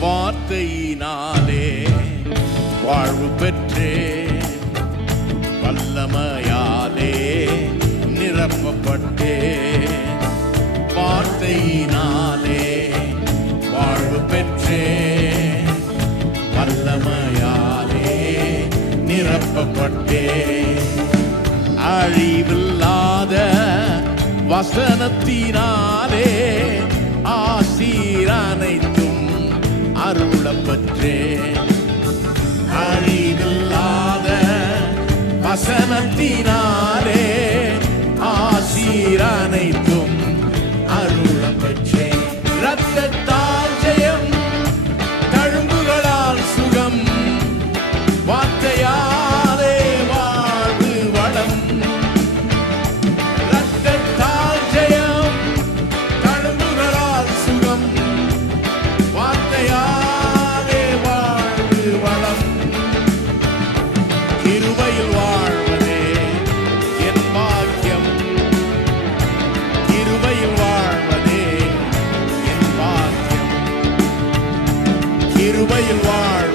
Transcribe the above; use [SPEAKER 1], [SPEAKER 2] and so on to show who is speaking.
[SPEAKER 1] வார்த்தையினாலே வாழ்வு பெற்றே. வல்லமையாலே நிரப்பப்பட்டே. வார்த்தையினாலே வாழ்வு பெற்றே. வல்லமையாலே நிரப்பப்பட்டே. அழிவில்லாத வசனத்தினாலே அருளப்பற்றேன் அறிவில்லாத வசனத்தினாலே the way you are.